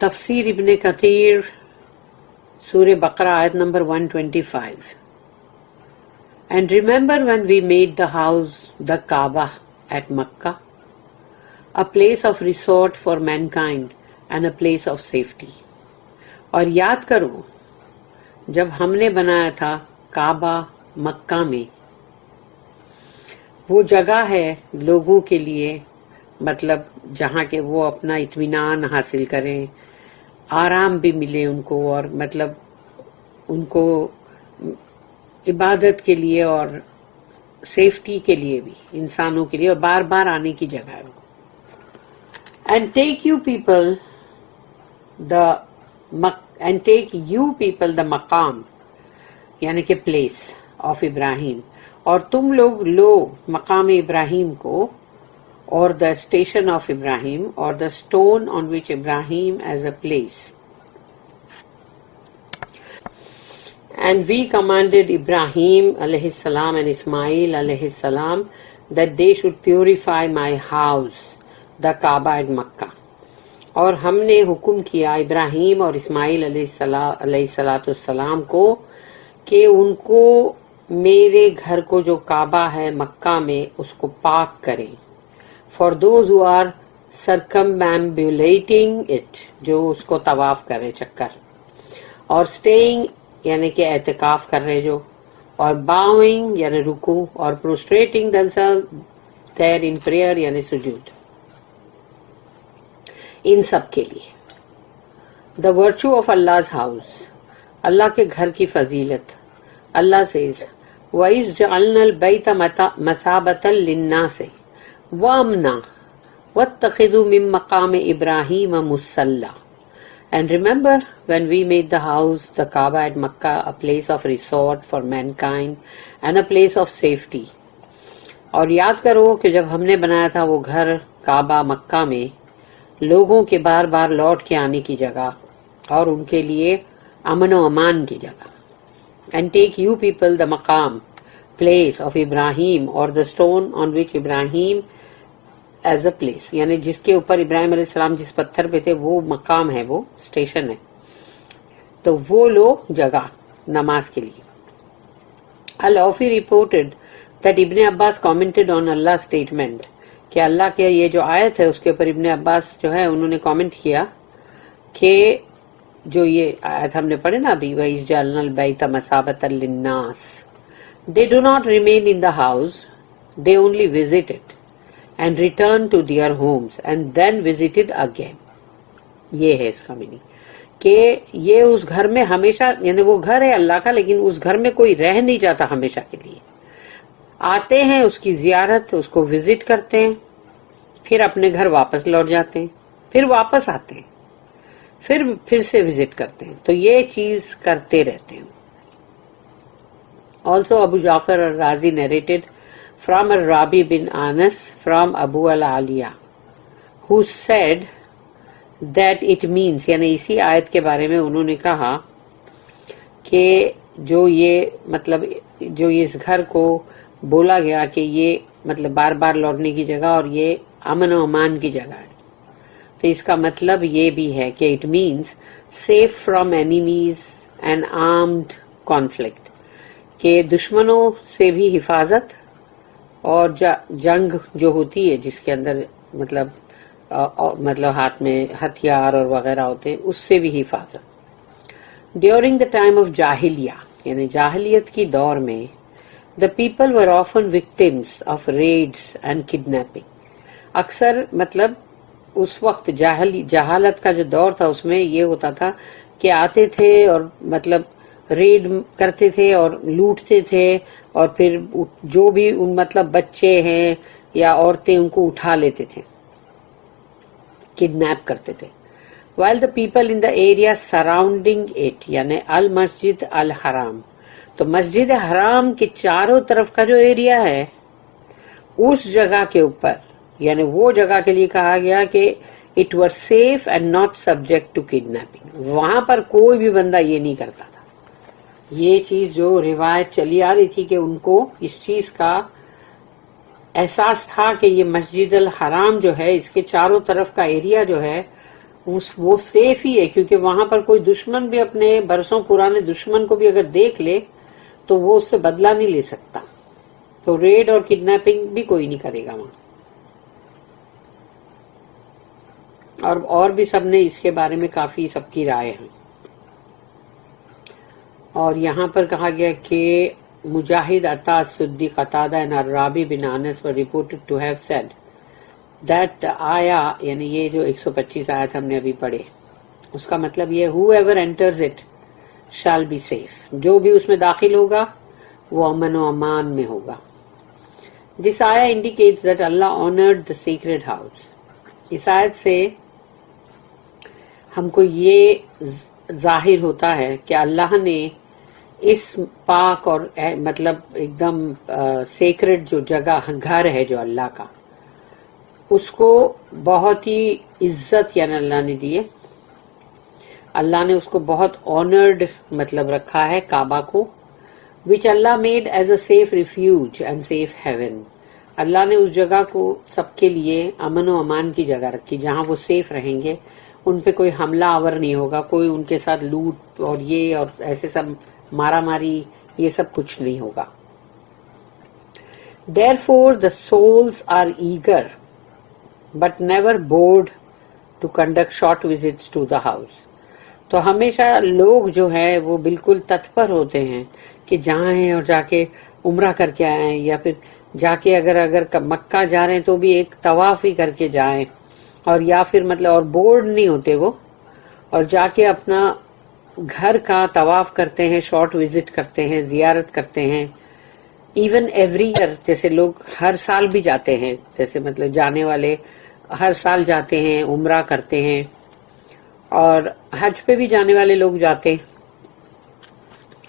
تفسیر ابن کثیر سورہ بقرہ آیت number 125. And remember when we made the house, the Kaaba at Makkah, a place of resort for mankind and a place of safety. اور یاد کرو جب ہم نے بنایا تھا کعبہ مکہ میں، وہ جگہ ہے لوگوں کے لیے، مطلب جہاں کہ وہ اپنا اطمینان حاصل کریں، آرام بھی ملے ان کو، اور مطلب ان کو عبادت کے لیے اور سیفٹی کے لیے بھی، انسانوں کے لیے، اور بار بار آنے کی جگہ ہے. And take you people the مقام، یعنی کہ پلیس آف ابراہیم، اور تم لوگ لو مقام ابراہیم کو، اور دا اسٹیشن آف ابراہیم، اور the stone on which Ibrahim as a place. And we commanded Ibrahim alayhi salam and Ismail alayhi salam that they should purify my house, the Kaaba at Makkah. اور ہم نے حکم کیا ابراہیم اور اسماعیل علیہ السلام کو کہ ان کو میرے گھر کو جو کعبہ ہے مکہ میں اس کو پاک کریں. For those who are circumambulating it، جو اس کو طواف کریں چکر، اور staying یعنی کہ اعتکاف کر رہے جو، اور باؤنگ یعنی رکوع، اور پروسٹریٹنگ themselves there in prayer یعنی سجود، ان سب کے لیے. The virtue of Allah's house، اللہ کے گھر کی فضیلت. اللہ says وَإِذْ جَعَلْنَا الْبَيْتَ مَثَابَةً لِلنَّاسِ وَأَمْنًا وَاتَّخِذُوا مِن مَّقَامِ إِبْرَاهِيمَ مُصَلًّى. And remember when we made the house, the Kaaba at Makkah, a place of resort for mankind and a place of safety. اور یاد کرو کہ جب ہم نے بنایا تھا وہ گھر کعبہ مکہ میں لوگوں کے بار بار لوٹ کے آنے کی جگہ اور ان کے لیے امن و امان کی جگہ. And take you people the maqam, place of Ibrahim, or the stone on which Ibrahim as a place, یعنی جس کے اوپر ابراہیم علیہ السلام جس پتھر پہ تھے وہ مقام ہے، وہ اسٹیشن ہے، تو وہ لو جگہ نماز کے لیے. الوفی reported that ابن عباس commented on Allah's statement، کہ اللہ کے یہ جو آیت ہے اس کے اوپر ابن عباس جو ہے انہوں نے کامنٹ کیا کہ جو یہ آیت ہم نے پڑھے نا ابھی، وَإِذْ جَعَلْنَا الْبَيْتَ مَثَابَةً لِلنَّاسِ، they do not remain in the house، they only visit it and return to their homes and then visited again. یہ ہے اس کا میننگ کہ یہ اس گھر میں ہمیشہ، یعنی وہ گھر ہے اللہ کا لیکن اس گھر میں کوئی رہ نہیں جاتا ہمیشہ کے لیے، آتے ہیں اس کی زیارت، اس کو وزٹ کرتے ہیں، پھر اپنے گھر واپس لوٹ جاتے ہیں، پھر واپس آتے ہیں، پھر سے وزٹ کرتے ہیں، تو یہ چیز کرتے رہتے ہیں. Also Abu Ja'far al-Razi narrated from Rabi bin Anas from Abu al-Aliya, who said that it means، یعنی اسی آیت کے بارے میں انہوں نے کہا کہ جو یہ مطلب جو اس گھر کو بولا گیا کہ یہ مطلب بار بار لوٹنے کی جگہ اور یہ امن و امان کی جگہ ہے، تو اس کا مطلب یہ بھی ہے کہ it means safe from enemies and armed conflict، کہ دشمنوں سے بھی حفاظت اور جنگ جو ہوتی ہے جس کے اندر مطلب ہاتھ میں ہتھیار اور وغیرہ ہوتے ہیں اس سے بھی حفاظت. ڈیورنگ دا ٹائم آف جاہلیہ، یعنی جاہلیت کی دور میں، the people were often victims of raids and kidnapping. اکثر مطلب اس وقت جہالت کا جو دور تھا اس میں یہ ہوتا تھا کہ آتے تھے اور مطلب ریڈ کرتے تھے اور لوٹتے تھے، اور پھر جو بھی مطلب بچے ہیں یا عورتیں ان کو اٹھا لیتے تھے، کڈنیپ کرتے تھے. while the people in the area surrounding it، یعنی المسجد الحرام، تو مسجد حرام کے چاروں طرف کا جو ایریا ہے اس جگہ کے اوپر، یعنی وہ جگہ کے لیے کہا گیا کہ it was safe and not subject to kidnapping، وہاں پر کوئی بھی بندہ یہ نہیں کرتا تھا. یہ چیز جو روایت چلی آ رہی تھی کہ ان کو اس چیز کا احساس تھا کہ یہ مسجد الحرام جو ہے اس کے چاروں طرف کا ایریا جو ہے وہ سیف ہی ہے، کیونکہ وہاں پر کوئی دشمن بھی اپنے برسوں پرانے دشمن کو بھی اگر دیکھ لے تو وہ اس سے بدلہ نہیں لے سکتا، تو ریڈ اور کڈنیپنگ بھی کوئی نہیں کرے گا وہاں. اور بھی سب نے اس کے بارے میں کافی سب کی رائے ہے. اور یہاں پر کہا گیا کہ مجاہد، عطا، سدی، قتادہ and الرابی bin Anas were reported to have said that آیا، یعنی یہ جو 125 آیت ہم نے ابھی پڑھے، اس کا مطلب یہ whoever enters it shall be safe، جو بھی اس میں داخل ہوگا وہ امن و امان میں ہوگا. This آیا indicates that Allah honored the sacred house. اس آیت سے ہم کو یہ ظاہر ہوتا ہے کہ اللہ نے اس پاک اور مطلب ایک دم سیکرڈ جو جگہ گھر ہے جو اللہ کا، اس کو بہت ہی عزت یعنی اللہ نے دیے. اللہ نے اس کو بہت آنرڈ مطلب رکھا ہے کعبہ کو، which Allah made as a safe refuge and safe heaven. اللہ نے اس جگہ کو سب کے لیے امن و امان کی جگہ رکھی، جہاں وہ سیف رہیں گے، ان پہ کوئی حملہ آور نہیں ہوگا، کوئی ان کے ساتھ لوٹ اور یہ اور ایسے سب مارا ماری یہ سب کچھ نہیں ہوگا. Therefore the souls are eager but never bored to conduct short visits to the house. تو ہمیشہ لوگ جو ہے وہ بالکل تتپر ہوتے ہیں کہ جائیں اور جا کے عمرہ کر کے آئیں، یا پھر جا کے اگر مکہ جا رہے ہیں تو بھی ایک طواف ہی کر کے جائیں، اور یا پھر مطلب اور بورڈ نہیں ہوتے وہ، اور جا کے اپنا گھر کا طواف کرتے ہیں، شارٹ وزٹ کرتے ہیں، زیارت کرتے ہیں. ایون ایوری ایئر، جیسے لوگ ہر سال بھی جاتے ہیں، جیسے مطلب جانے والے ہر سال جاتے ہیں، عمرہ کرتے ہیں، اور حج پہ بھی جانے والے لوگ جاتے ہیں،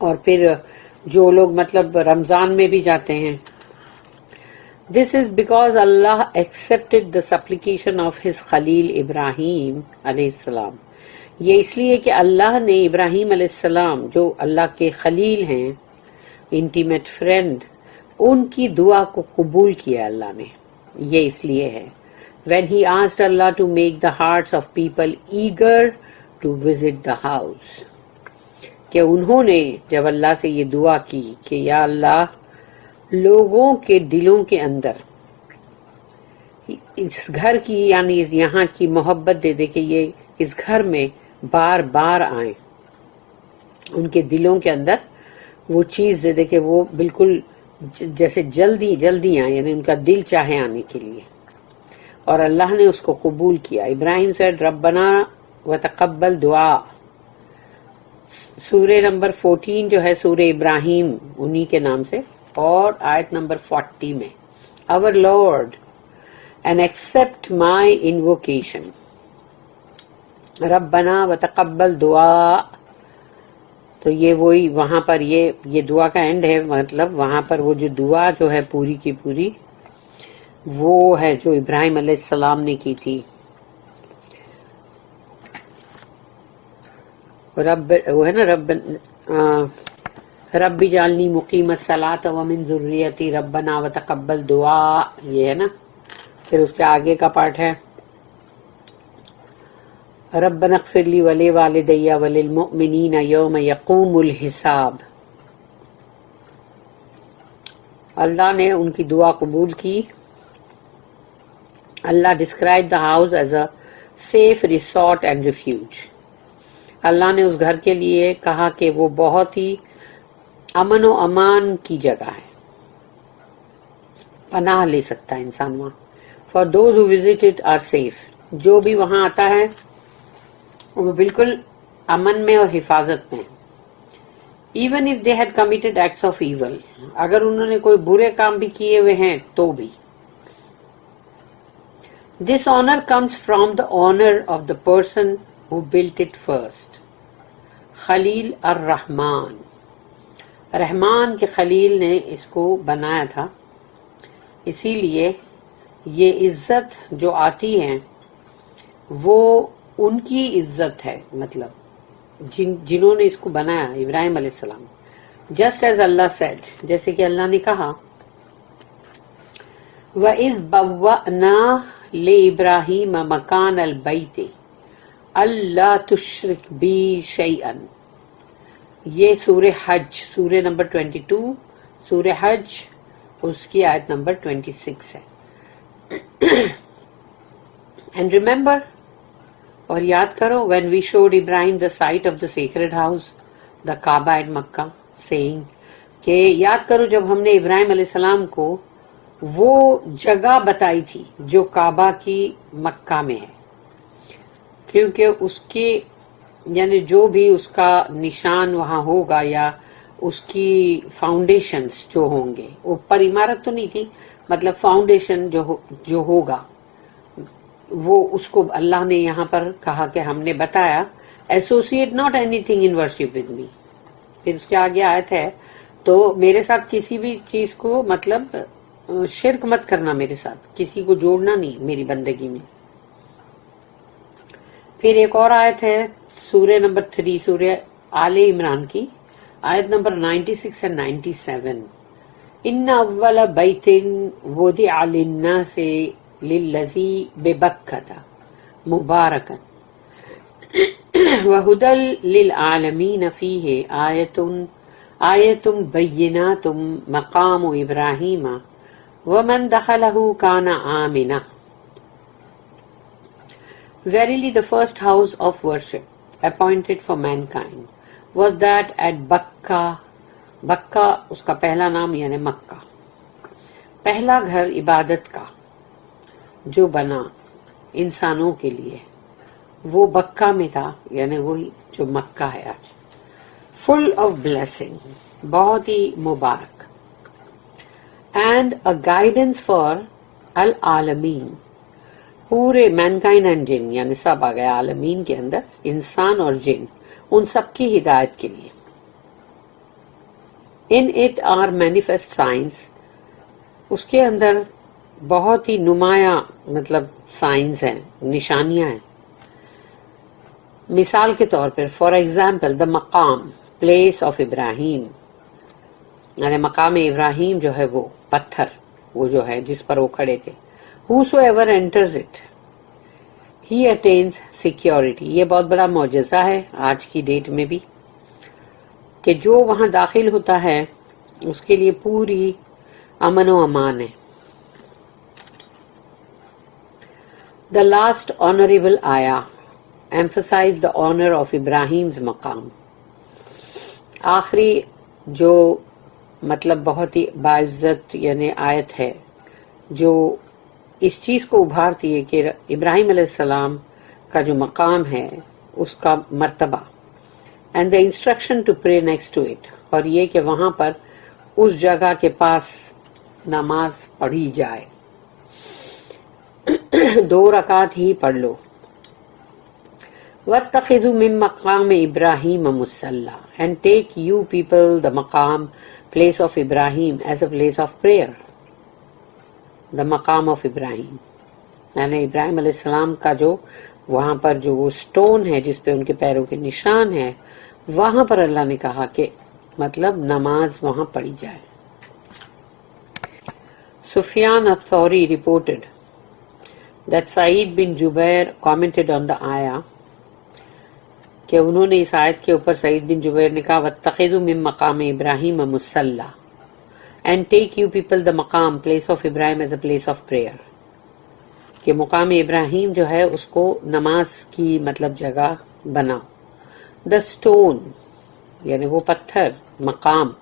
اور پھر جو لوگ مطلب رمضان میں بھی جاتے ہیں. This is because Allah accepted the supplication of his Khalil Ibrahim علیہ السلام. یہ اس لیے کہ اللہ نے ابراہیم علیہ السلام جو اللہ کے خلیل ہیں، انٹیمیٹ فرینڈ، ان کی دعا کو قبول کیا اللہ نے. یہ اس لیے ہے when he asked Allah to make the hearts of people eager to visit the house، کہ انہوں نے جب اللہ سے یہ دعا کی کہ یا اللہ لوگوں کے دلوں کے اندر اس گھر کی یعنی یہاں کی محبت دے دے کہ یہ اس گھر میں بار بار آئیں، ان کے دلوں کے اندر وہ چیز دے دے کہ وہ بالکل جیسے جلدی جلدی آئیں، یعنی ان کا دل چاہے آنے کے لیے. اور اللہ نے اس کو قبول کیا. ابراہیم said ربنا وتقبل دعا. سورہ نمبر 14 جو ہے سورہ ابراہیم انہی کے نام سے، اور آیت نمبر 40 میں our Lord and accept my invocation. ربنا وتقبل دعا، تو یہ وہی وہاں پر یہ دعا کا اینڈ ہے، مطلب وہاں پر وہ جو دعا جو ہے پوری کی پوری وہ ہے جو ابراہیم علیہ السلام نے کی تھی. رب وہ ہے نا رب اجعلنی مقیم الصلاۃ ومن ذریتی ربنا وتقبل دعا، یہ ہے نا. پھر اس کے آگے کا پارٹ ہے ربنا اغفر لی ولوالدی وللمؤمنین یوم یقوم الحساب. اللہ نے ان کی دعا قبول کی. Allah describe the house as a safe resort and refuge. Allah نے اس گھر کے لیے کہا کہ وہ بہت ہی امن و امان کی جگہ ہے، پناہ لے سکتا ہے انسان وہاں. For those who visit it are safe. جو بھی وہاں آتا ہے وہ بالکل امن میں اور حفاظت میں. Even if they had committed acts of evil, اگر انہوں نے کوئی برے کام بھی کیے ہوئے ہیں تو بھی. This honour comes from the honour of the person who built it first. Khalil ur-Rahman, Rahman کے خلیل نے اس کو بنایا تھا، اسی لیے یہ عزت جو آتی ہے وہ ان کی عزت ہے، مطلب جنہوں نے اس کو بنایا ابراہیم علیہ السلام. جسٹ ایز اللہ سیڈ، جیسے کہ اللہ نے کہا وَإِذْ بَوَّأْنَا لِإِبْرَاهِيمَ مَكَانَ الْبَيْتِ اللہ تشرک بی شیئا. یہ سورہ حج، سورہ نمبر 22، سورہ حج، اس کی آیت نمبر 26 ہے. اینڈ ریمبر، اور یاد کرو، when we showed Ibrahim the site of the sacred house, the Kaaba at Makkah, saying کہ یاد کرو جب ہم نے ابراہیم علیہ السلام کو وہ جگہ بتائی تھی جو کعبہ کی مکہ میں ہے، کیونکہ اس کی یعنی جو بھی اس کا نشان وہاں ہوگا یا اس کی فاؤنڈیشنز جو ہوں گے، اوپر عمارت تو نہیں تھی، مطلب فاؤنڈیشن جو ہوگا وہ اس کو اللہ نے یہاں پر کہا کہ ہم نے بتایا. Associate not any thing in worship with me. پھر اس کے آگے آیت ہے تو میرے ساتھ کسی بھی چیز کو مطلب شرک مت کرنا، میرے ساتھ کسی کو جوڑنا نہیں میری بندگی میں. پھر ایک اور آیت ہے سورہ نمبر 3، سورہ آل عمران کی آیت نمبر 96 and 97. ان اول بیت وضع للناس للذی ببکۃ مبارکا وہدی للعالمین فیہ آیۃ بینات مقام ابراہیم ومن دخلہ کان آمنا. Verily the first house of worship appointed for mankind was that at Bakka. بکہ اس کا پہلا نام یعنی مکہ، پہلا گھر عبادت کا جو بنا انسانوں کے لیے وہ بکہ میں تھا، یعنی وہی جو مکہ ہے آج. فل آف بلیسنگ، بہت ہی مبارک. اینڈ اے گائیڈنس فار العالمین، پورے مینکائنڈ اینڈ جن، یعنی سب آ گئے عالمین کے اندر، انسان اور جن، ان سب کی ہدایت کے لیے. In it are manifest signs, اس کے اندر بہت ہی نمایاں مطلب سائنس ہیں، نشانیاں ہیں. مثال کے طور پر فار ایگزامپل دا مقام، پلیس آف ابراہیم، یعنی مقام ابراہیم جو ہے وہ پتھر، وہ جو ہے جس پر وہ کھڑے تھے. whosoever enters it he attains security. یہ بہت بڑا معجزہ ہے آج کی ڈیٹ میں بھی کہ جو وہاں داخل ہوتا ہے اس کے لیے پوری امن و امان ہے. The last honorable ayah emphasize the honor of Ibrahim's مقام. آخری جو مطلب بہت ہی باعزت یعنی آیت ہے جو اس چیز کو ابھارتی ہے کہ ابراہیم علیہ السلام کا جو مقام ہے اس کا مرتبہ. And the instruction to pray next to it, اور یہ کہ وہاں پر اس جگہ کے پاس نماز پڑھی جائے، 2 رکعت ہی پڑھ لو. وَاتَّخِذُوا مِن مَقَامِ إِبْرَاهِيمَ مُصَلًّى, and take you people the maqam, place of Ibrahim, as a place of prayer. The maqam of Ibrahim, یعنی ابراہیم علیہ السلام کا جو وہاں پر جو وہ سٹون ہے جس پہ ان کے پیروں کے نشان ہے، وہاں پر اللہ نے کہا کہ مطلب نماز وہاں پڑھی جائے. سفیان الثوری reported that Sa'id bin Jubair commented on the ayah کہ انہوں نے اس آیت کے اوپر سعید بن جبیر نے کہا وَاتَّخِذُوا مِن مَقَامِ إِبْرَاهِيمَ مُصَلًّى, and take you people the maqam, place of Ibrahim, as a place of prayer. کہ مقام ابراہیم جو ہے اس کو نماز کی مطلب جگہ بناؤ. The stone, یعنی وہ پتھر، مقام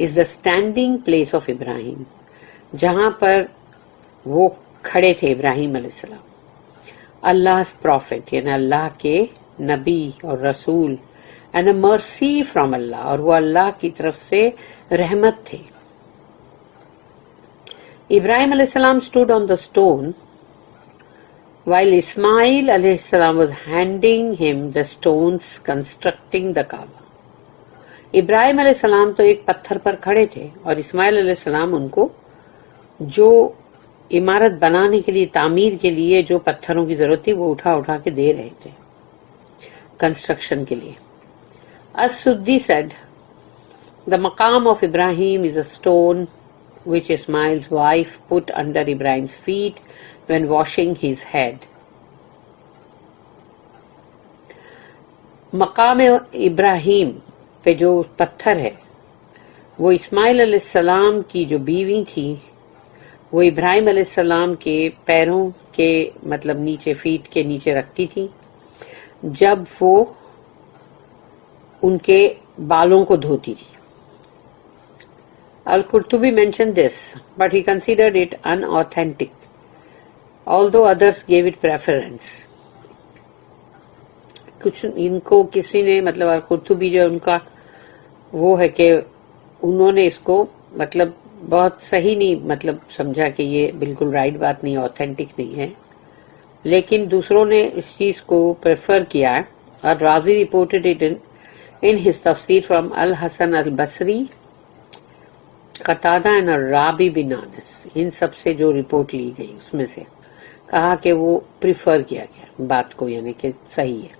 is the standing place of Ibrahim, جہاں پر وہ کھڑے تھے ابراہیم علیہ السلام. Allah's prophet, یعنی اللہ کے نبی اور رسول, and a mercy from Allah, اور وہ اللہ کی طرف سے رحمت تھے. Ibrahim علیہ السلام stood on the stone while Ismail alayhi salam was handing him the stones constructing the Kaaba. ابراہیم علیہ السلام تو ایک پتھر پر کھڑے تھے اور اسماعیل علیہ السلام ان کو جو عمارت بنانے کے لیے، تعمیر کے لیے جو پتھروں کی ضرورت تھی وہ اٹھا اٹھا کے دے رہے تھے کنسٹرکشن کے لیے. السدی said, the maqam of Ibrahim is a stone which Ismail's wife put under Ibrahim's feet when washing his head. مقام ابراہیم پہ جو پتھر ہے وہ اسماعیل علیہ السلام کی جو بیوی تھی وہ ابراہیم علیہ السلام کے پیروں کے مطلب نیچے فیٹ کے نیچے رکھتی تھی جب وہ ان کے بالوں کو دھوتی تھی. Al-Qurtubi mentioned this, but he considered it unauthentic, although others gave it preference. کچھ ان کو کسی نے مطلب Al-Qurtubi جو ان کا وہ ہے کہ انہوں نے اس کو مطلب بہت صحیح نہیں مطلب سمجھا کہ یہ بالکل رائٹ بات نہیں، آتھینٹک نہیں ہے، لیکن دوسروں نے اس چیز کو پریفر کیا ہے. اور رازی reported it in his tafsir from Al-Hasan al-Basri, قتادہ and الرابی بن انس، ان سب سے جو رپورٹ لی گئی اس میں سے کہا کہ وہ پریفر کیا گیا بات کو، یعنی کہ صحیح ہے.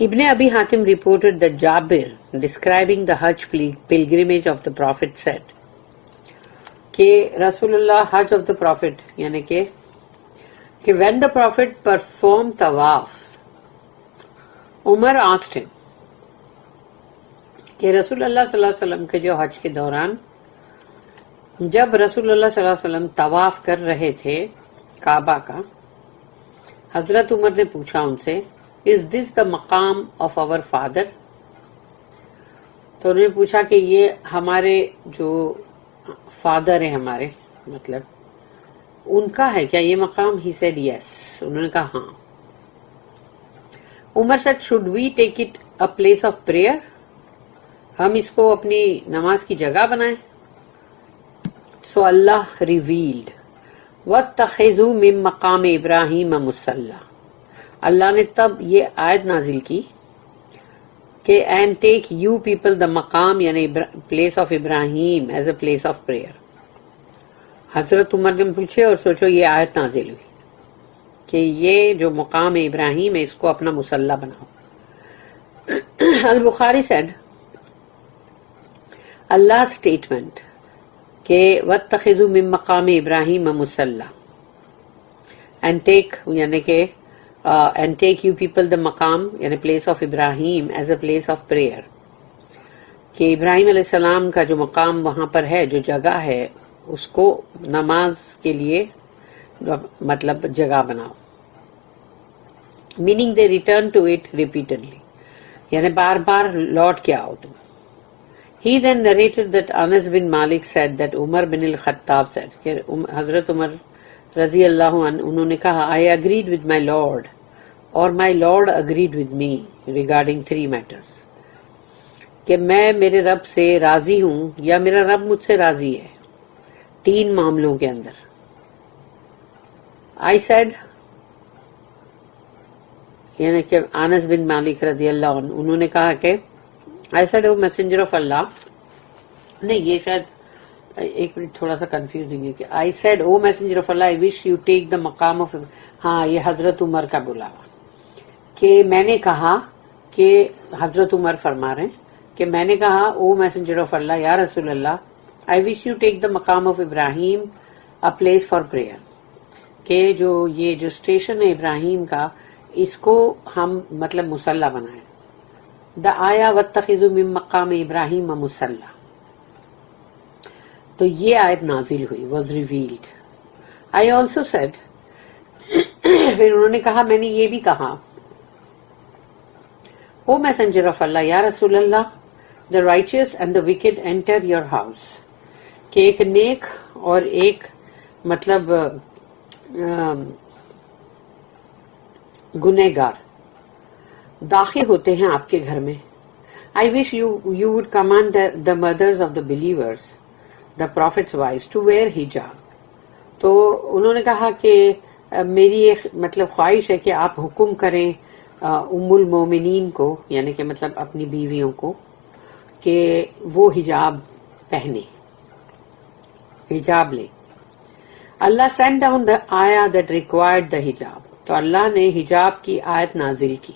ابن ابی Hatim reported that Jabir, describing the Hajj pilgrimage of the Prophet, said کہ رسول اللہ حج of the Prophet یعنی کہ when the Prophet performed tawaf, Umar asked him کہ رسول اللہ صلی اللہ علیہ وسلم کے جو حج کے دوران جب رسول اللہ صلی اللہ علیہ وسلم طواف کر رہے تھے کعبہ کا، حضرت عمر نے پوچھا ان سے is this the مقام of our father؟ تو انہوں نے پوچھا کہ یہ ہمارے جو فادر ہیں ہمارے مطلب ان کا ہے کیا یہ مقام؟ he said yes، انہوں نے کہا ہاں. عمر said should we take it a place of prayer؟ ہم اس کو اپنی نماز کی جگہ بنائیں. سو اللہ ریویلڈ وَاتَّخِذُوا مِن مقام ابراہیم مُصَلَّى، اللہ نے تب یہ آیت نازل کی کہ and take you people the مقام یعنی place of Ibrahim as a place of prayer. حضرت عمر نے پوچھے اور سوچو یہ آیت نازل ہوئی کہ یہ جو مقام ابراہیم ہے اس کو اپنا مصلی بناؤ. البخاری said اللہ اسٹیٹمنٹ کہ وَاتَّخِذُوا مِن مقام ابراہیم مُصَلَّى اینڈ ٹیک یعنی کہ and take you people the مقام یعنی place of Ibrahim as a place of prayer, کہ ابراہیم علیہ السلام کا جو مقام وہاں پر ہے جو جگہ ہے اس کو نماز کے لیے مطلب جگہ بناؤ. Meaning they return to it repeatedly یعنی بار بار لوٹ کے آؤ تم. He then narrated that Anas bin Malik said that Umar bin al-Khattab said کہ حضرت عمر رضی اللہ عنہ انہوں نے کہا I agreed with my Lord اور my Lord agreed with me regarding 3 matters، کہ میں میرے رب سے راضی ہوں یا میرا رب مجھ سے راضی ہے 3 معاملوں کے اندر. I said یعنی کہ انس بن مالک رضی اللہ عنہ انہوں نے کہا کہ I said oh messenger of Allah، نہیں یہ شاید ایک منٹ تھوڑا سا کنفیوزنگ ہے کہ I said oh messenger of Allah I wish you take the مقام of، ہاں یہ حضرت عمر کا بلاوا کہ میں نے کہا کہ حضرت عمر فرما رہے ہیں کہ میں نے کہا او میسنجر آف اللہ یا رسول اللہ I wish you take the مقام of Ibrahim a place for prayer، کہ یہ جو اسٹیشن ہے ابراہیم کا اس کو ہم مطلب مصلی بنائیں. دا آیا وَاتَّخِذُوا مِن مقام ابراہیم مُصَلَّى، تو یہ آیت نازل ہوئی was revealed. I also said پھر انہوں نے کہا میں نے یہ بھی کہا او میسنجر آف اللہ یا رسول اللہ the righteous and the wicked enter your house، کہ ایک نیک اور ایک مطلب گنہگار داخل ہوتے ہیں آپ کے گھر میں. I wish you would command the mothers of the believers, the prophet's wives, to wear hijab. تو انہوں نے کہا کہ میری ایک مطلب خواہش ہے کہ آپ حکم کریں ام المومنین کو یعنی کہ مطلب اپنی بیویوں کو کہ وہ حجاب پہنے، حجاب لیں. اللہ sent down the ayah that required the hijab، تو اللہ نے حجاب کی آیت نازل کی.